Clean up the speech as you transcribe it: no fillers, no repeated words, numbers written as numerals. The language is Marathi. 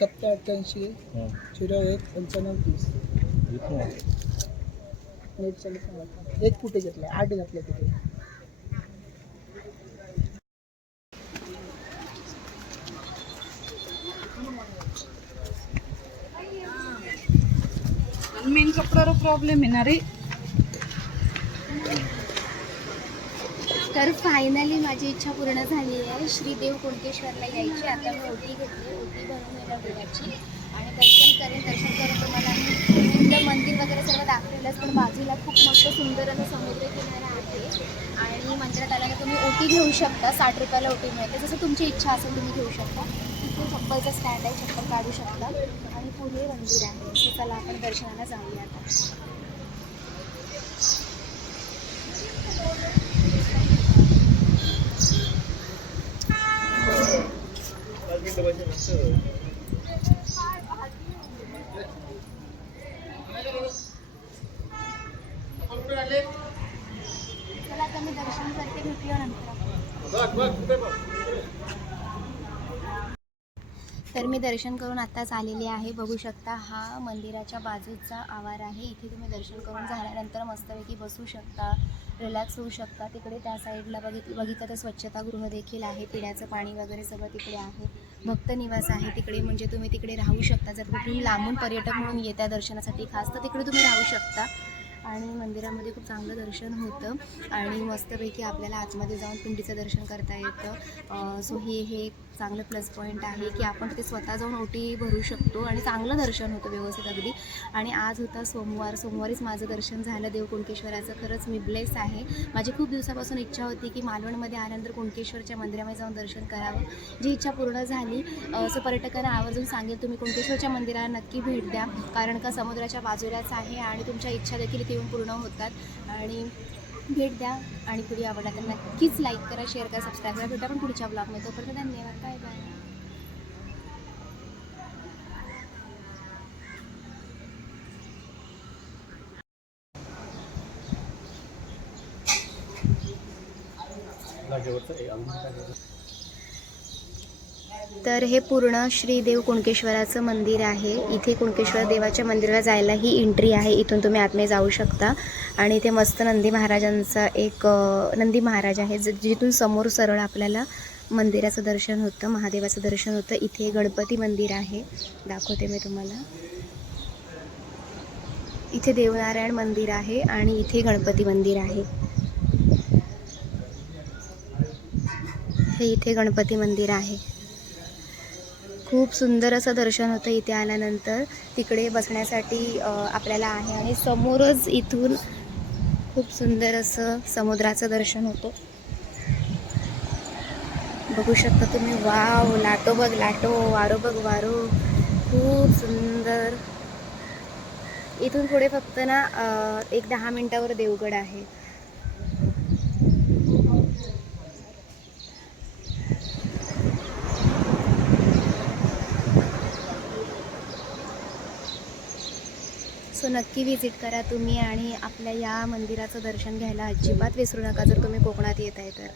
7588 01 95 30 नेट चालत नाही. एक कुठे घेतलाय? 8 घातले तिथे. मेन कपड्यावर प्रॉब्लेम आहे ना रे. तर फायनली माझी इच्छा पूर्ण झाली आहे. श्री देव कुणकेश्वरला यायची. आता मी ओटी घेतली, ओटी भरून येणार देवाची आणि दर्शन करून तुम्हाला मी मंदिर वगैरे सर्व दाखवेलच. पण बाजूला खूप मस्त सुंदर असं समुद्र किनारा आहे आणि मंदिरात आल्यानंतर तुम्ही ओटी घेऊ शकता. 60 रुपयाला ओटी मिळते. जसं तुमची इच्छा असेल तुम्ही घेऊ शकता. तिथे चप्पलचा स्टँड आहे, चप्पल काढू शकता आणि पुढे मंदिर आहे. तर चला आपण दर्शनाला जाऊया आता. चला आता मी दर्शन करते, भेटूया नंतर. तर मी दर्शन करून आत्ताच आलेले आहे. बघू शकता हा मंदिराच्या बाजूचा आवार आहे. इथे तुम्ही दर्शन करून झाल्यानंतर मस्तपैकी बसू शकता, रिलॅक्स होऊ शकता. तिकडे त्या साईडला बघितलं तर स्वच्छतागृह देखील आहे. पिण्याचं पाणी वगैरे सगळं तिकडे आहे. भक्त निवास आहे तिकडे, म्हणजे तुम्ही तिकडे राहू शकता. जर कुठून लांबून पर्यटक म्हणून येत्या दर्शनासाठी खास, तर तिकडे तुम्ही राहू शकता. आणि मंदिरामध्ये खूप चांगलं दर्शन होतं आणि मस्तपैकी आपल्याला आतमध्ये जाऊन पिंडीचं दर्शन करता येतं. सो हे चांगलं प्लस पॉईंट आहे की आपण तिथे स्वतः जाऊन ओटी भरू शकतो आणि चांगलं दर्शन होतं व्यवस्थित अगदी. आणि आज होता सोमवारीच माझं दर्शन झालं देव कुणकेश्वराचं. खरंच मी ब्लेस आहे. माझी खूप दिवसापासून इच्छा होती की मालवणमध्ये आल्यानंतर कुणकेश्वरच्या मंदिरामध्ये जाऊन दर्शन करावं. जी इच्छा पूर्ण झाली. सो पर्यटकांना आवर्जून सांगेल तुम्ही कुणकेश्वरच्या मंदिराला नक्की भेट द्या, कारण का समुद्राच्या बाजूलाच आहे आणि तुमच्या इच्छा देखील इथे येऊन पूर्ण होतात. आणि भेट द्या आणि व्हिडिओ आवडला तर नक्कीच लाईक करा, शेअर करा, सबस्क्राईब करा. भेटा पण पुढच्या ब्लॉगमध्ये. तोपर्यंत धन्यवाद. Bye bye. तर हे पूर्ण श्री देव कुणकेश्वराचं मंदिर आहे. इथे कुणकेश्वर देवाच्या मंदिराला जायला ही एंट्री आहे. इथून तुम्ही आतमध्ये जाऊ शकता आणि इथे मस्त नंदी महाराजांचा एक नंदी महाराज आहे, जिथून समोर सरळ आपल्याला मंदिराचं दर्शन होतं, महादेवाचं दर्शन होतं. इथे गणपती मंदिर आहे, दाखवते मी तुम्हाला. इथे देवनारायण मंदिर आहे आणि इथे गणपती मंदिर आहे. हे इथे गणपती मंदिर आहे. खूप सुंदर असं दर्शन होतं इथे आल्यानंतर. तिकडे बसण्यासाठी आपल्याला आहे आणि समोरच इथून खूप सुंदर असं समुद्राचं दर्शन होतं. बघू शकता तुम्ही. वाव, लाटो बघ लाटो, वारो बघ वारो, खूप सुंदर. इथून पुढे फक्त ना एक 10 मिनिटावर देवगड आहे. सो नक्की विजिट करा तुम्ही आणि आपल्या या मंदिराचं दर्शन घ्यायला अजिबात विसरू नका जर तुम्ही कोकणात येत आहे तर.